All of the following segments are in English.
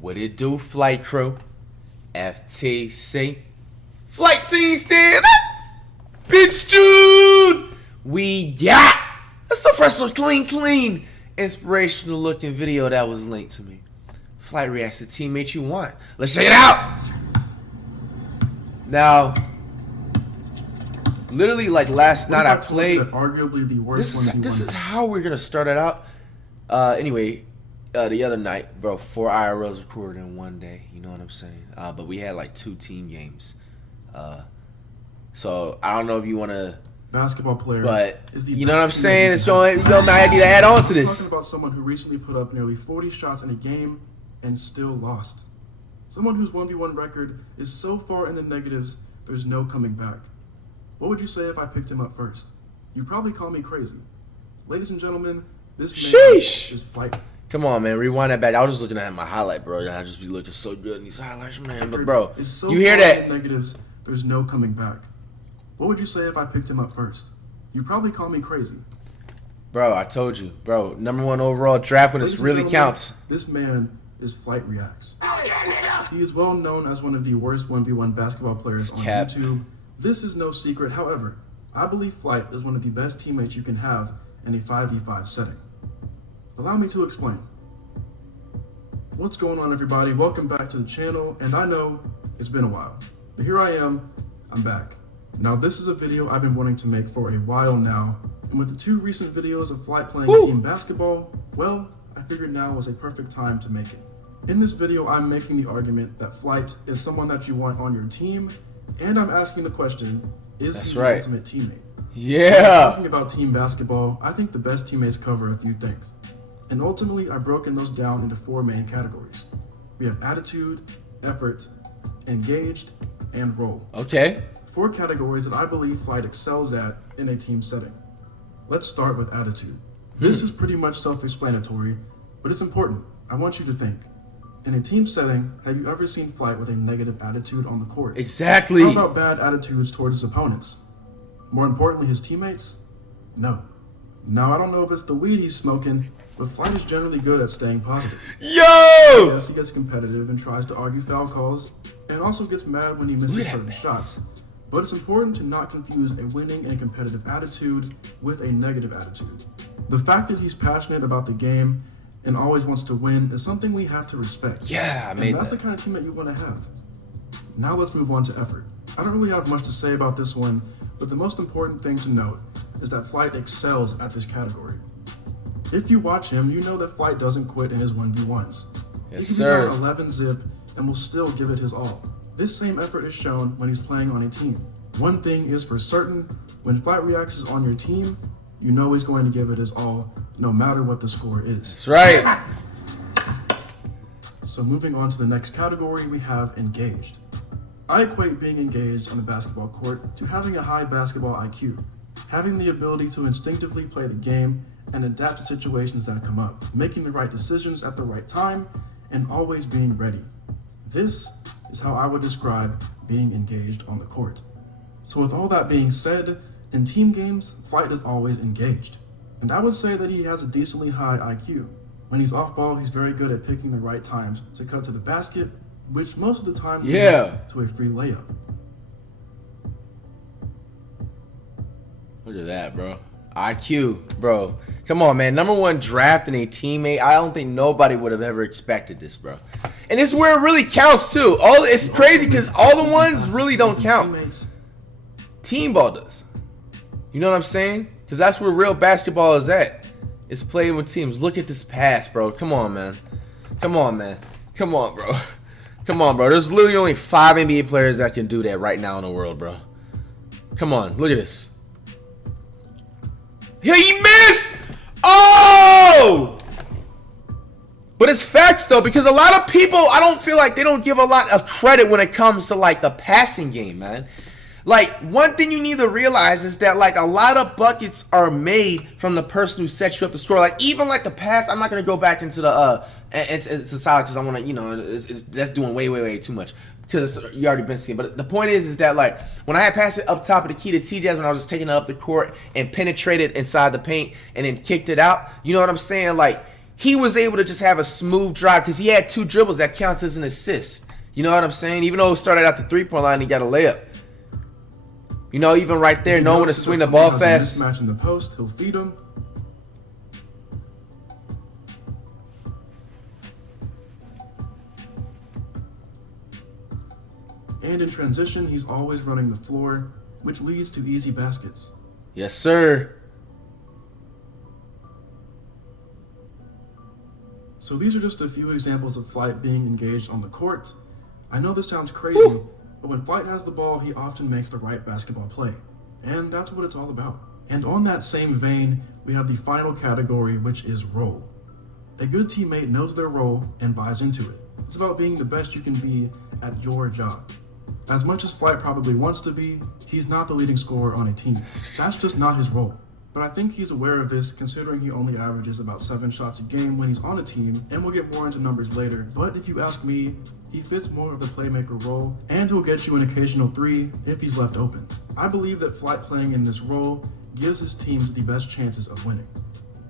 What it do, flight crew? FTC. Flight team stand up! Bitch dude! We got! That's so fresh, so clean. Inspirational looking video that was linked to me. FlightReacts, the teammate you want. Let's check it out! Now, literally like last night I played. Arguably the worst this is how we're gonna start it out. Anyway, the other night, bro, 4 IRLs recorded in one day. You know what I'm saying? But we had like 2 team games. So I don't know if you want to. Basketball player, but you know what I'm saying? It's going. You know, my idea to add on to this. Talking about someone who recently put up nearly 40 shots in a game and still lost. Someone whose 1v1 record is so far in the negatives, there's no coming back. What would you say if I picked him up first? You'd probably call me crazy. Ladies and gentlemen, this man is Flight. Come on, man. Rewind that back. I was just looking at my highlight, bro. I just be looking so good in these highlights, man. But, bro, so you hear that? In negatives, there's no coming back. What would you say if I picked him up first? You'd probably call me crazy. Bro, I told you. Bro, #1 overall draft when this really counts. This man is FlightReacts. He is well known as one of the worst 1v1 basketball players on YouTube. This is no secret. However, I believe Flight is one of the best teammates you can have in a 5v5 setting. Allow me to explain. What's going on, everybody? Welcome back to the channel, and I know it's been a while, but here I am, I'm back. Now, this is a video I've been wanting to make for a while now, and with the 2 recent videos of Flight playing team basketball, well, I figured now was a perfect time to make it. In this video, I'm making the argument that Flight is someone that you want on your team, and I'm asking the question, is he the ultimate teammate? Yeah! Talking about team basketball, I think the best teammates cover a few things. And ultimately, I've broken those down into 4 main categories. We have attitude, effort, engaged, and role. Okay. 4 categories that I believe Flight excels at in a team setting. Let's start with attitude. This is pretty much self-explanatory, but it's important. I want you to think. In a team setting, have you ever seen Flight with a negative attitude on the court? Exactly. How about bad attitudes towards his opponents? More importantly, his teammates? No. Now, I don't know if it's the weed he's smoking, but Flight is generally good at staying positive. Yo! Yes, he gets competitive and tries to argue foul calls, and also gets mad when he misses certain shots. But it's important to not confuse a winning and competitive attitude with a negative attitude. The fact that he's passionate about the game and always wants to win is something we have to respect. Yeah, and that's the kind of team that you want to have. Now let's move on to effort. I don't really have much to say about this one, but the most important thing to note is that Flight excels at this category. If you watch him, you know that Flight doesn't quit in his 1v1s. Yes, he can be down 11 zip and will still give it his all. This same effort is shown when he's playing on a team. One thing is for certain, when FlightReacts is on your team, you know he's going to give it his all, no matter what the score is. That's right. So moving on to the next category, we have engaged. I equate being engaged on the basketball court to having a high basketball IQ, having the ability to instinctively play the game and adapt to situations that come up, making the right decisions at the right time, and always being ready. This is how I would describe being engaged on the court. So with all that being said, in team games, Flight is always engaged. And I would say that he has a decently high IQ. When he's off ball, he's very good at picking the right times to cut to the basket, which most of the time leads to a free layup. Look at that, bro. IQ, bro. Come on, man. #1 draft and a teammate. I don't think nobody would have ever expected this, bro. And this is where it really counts, too. It's crazy because all the ones really don't count. Team ball does. You know what I'm saying? Because that's where real basketball is at. It's playing with teams. Look at this pass, bro. Come on, man. Come on, man. Come on, bro. Come on, bro. There's literally only 5 NBA players that can do that right now in the world, bro. Come on. Look at this. Yeah, he missed! Oh! But it's facts, though, because a lot of people, I don't feel like they don't give a lot of credit when it comes to, like, the passing game, man. Like, one thing you need to realize is that, like, a lot of buckets are made from the person who sets you up to score. Like, even, like, the pass, I'm not going to go back into the, it's solid because I want to, you know, that's doing way too much. Because you already been seeing. But the point is that, like, when I had passed it up top of the key to TJ's when I was just taking it up the court and penetrated inside the paint and then kicked it out, you know what I'm saying? Like, he was able to just have a smooth drive because he had 2 dribbles that counts as an assist. You know what I'm saying? Even though it started at the 3-point line, he got a layup. You know, even right there, no one to swing the ball fast. Mismatch in the post, he'll feed him. And in transition, he's always running the floor, which leads to easy baskets. Yes, sir. So these are just a few examples of Flight being engaged on the court. I know this sounds crazy, but when Flight has the ball, he often makes the right basketball play. And that's what it's all about. And on that same vein, we have the final category, which is role. A good teammate knows their role and buys into it. It's about being the best you can be at your job. As much as Flight probably wants to be, he's not the leading scorer on a team. That's just not his role. But I think he's aware of this, considering he only averages about 7 shots a game when he's on a team, and we'll get more into numbers later. But if you ask me, he fits more of the playmaker role, and he'll get you an occasional 3 if he's left open. I believe that Flight playing in this role gives his teams the best chances of winning.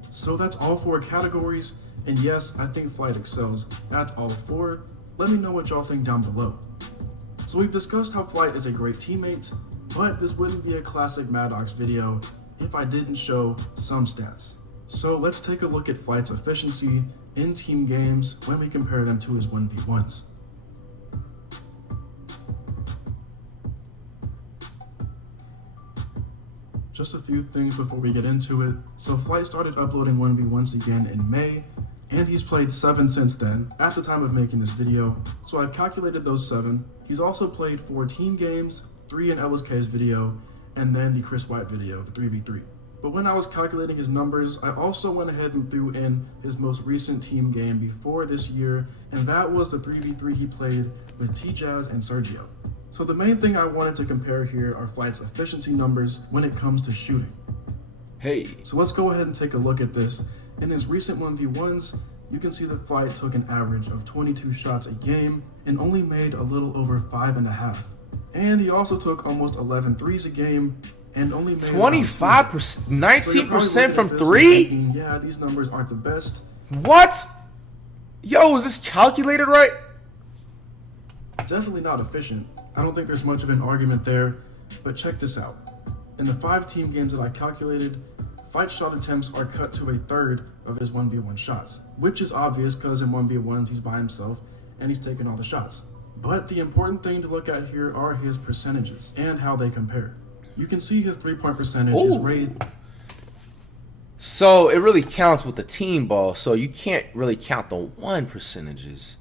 So that's all 4 categories, and yes, I think Flight excels at all 4. Let me know what y'all think down below. So we've discussed how Flight is a great teammate, but this wouldn't be a classic Maddox video if I didn't show some stats. So let's take a look at Flight's efficiency in team games when we compare them to his 1v1s. Just a few things before we get into it. So Flight started uploading 1v1s again in May, and he's played 7 since then, at the time of making this video. So I calculated those 7. He's also played 4 team games, 3 in LSK's video, and then the Chris White video, the 3v3. But when I was calculating his numbers, I also went ahead and threw in his most recent team game before this year, and that was the 3v3 he played with T-Jazz and Sergio. So the main thing I wanted to compare here are Flight's efficiency numbers when it comes to shooting. Hey. So let's go ahead and take a look at this. In his recent 1v1s, you can see that Flight took an average of 22 shots a game and only made a little over 5.5. And he also took almost 11 threes a game and only made 25%, 19% from 3? Thinking, yeah, these numbers aren't the best. What? Yo, is this calculated right? Definitely not efficient. I don't think there's much of an argument there, but check this out. In the 5 team games that I calculated, Flight shot attempts are cut to 1/3 of his 1v1 shots, which is obvious because in 1v1s he's by himself and he's taking all the shots. But the important thing to look at here are his percentages and how they compare. You can see his 3-point percentage is raised. So it really counts with the team ball, so you can't really count the 1 percentages.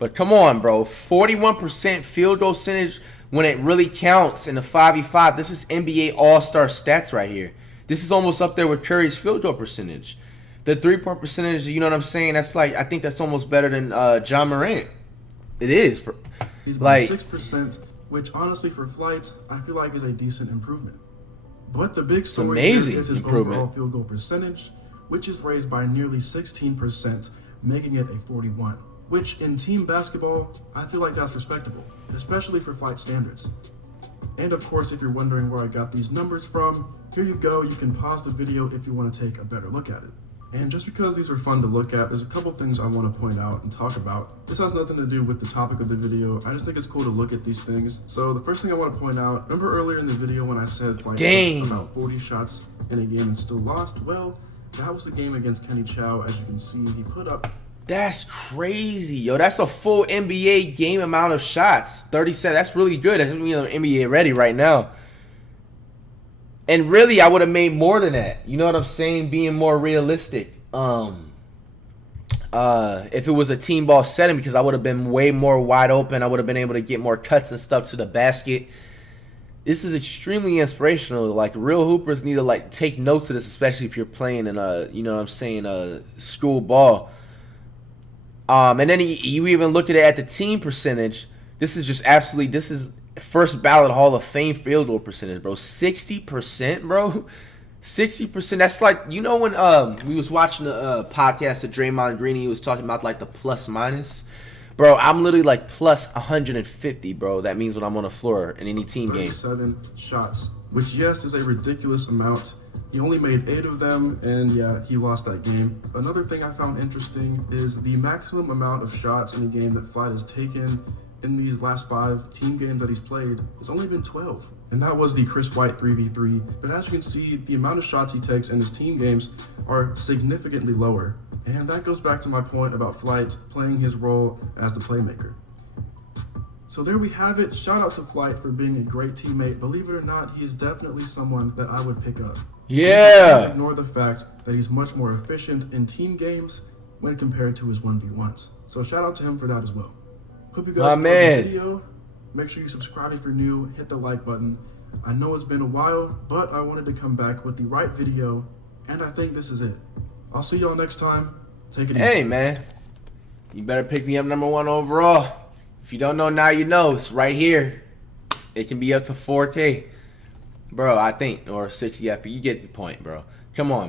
But come on, bro. 41% field goal percentage when it really counts in the 5v5. This is NBA All-Star stats right here. This is almost up there with Curry's field goal percentage. The 3-point percentage, you know what I'm saying? That's like, I think that's almost better than John Morant. It is. He's like 6%, which honestly for Flight, I feel like is a decent improvement. But the big story here is his overall field goal percentage, which is raised by nearly 16%, making it a 41. Which in team basketball, I feel like that's respectable, especially for Flight standards. And of course, if you're wondering where I got these numbers from, here you go. You can pause the video if you want to take a better look at it. And just because these are fun to look at, there's a couple things I want to point out and talk about. This has nothing to do with the topic of the video. I just think it's cool to look at these things. So the first thing I want to point out, remember earlier in the video when I said Flight took about 40 shots in a game and still lost? Well, that was the game against Kenny Chow. As you can see, he put up... That's crazy, yo. That's a full NBA game amount of shots. 37. That's really good. That's NBA ready right now. And really, I would have made more than that. You know what I'm saying? Being more realistic. If it was a team ball setting, because I would have been way more wide open. I would have been able to get more cuts and stuff to the basket. This is extremely inspirational. Like, real hoopers need to like take notes of this, especially if you're playing in a, you know what I'm saying, school ball. And then you even look at it at the team percentage. This is just absolutely, this is first ballot Hall of Fame field goal percentage, bro. 60%, bro. 60%. That's like, you know when we was watching the podcast of Draymond Green, he was talking about like the plus minus. Bro, I'm literally like plus 150, bro. That means when I'm on the floor in any team game. 37 shots, which yes is a ridiculous amount, He only made 8 of them, and yeah, he lost that game. Another thing I found interesting is the maximum amount of shots in a game that Flight has taken in these last 5 team games that he's played. It's only been 12. And that was the Chris White 3v3. But as you can see, the amount of shots he takes in his team games are significantly lower. And that goes back to my point about Flight playing his role as the playmaker. So there we have it. Shout out to Flight for being a great teammate. Believe it or not, he is definitely someone that I would pick up. Yeah. Ignore the fact that he's much more efficient in team games when compared to his 1v1s. So shout out to him for that as well. Hope you guys enjoyed the video. Make sure you subscribe if you're new. Hit the like button. I know it's been a while, but I wanted to come back with the right video, and I think this is it. I'll see y'all next time. Take it easy. Hey, man. You better pick me up #1 overall. If you don't know, now you know. It's right here. It can be up to 4K. Bro, I think. Or 60 FPS. You get the point, bro. Come on, man.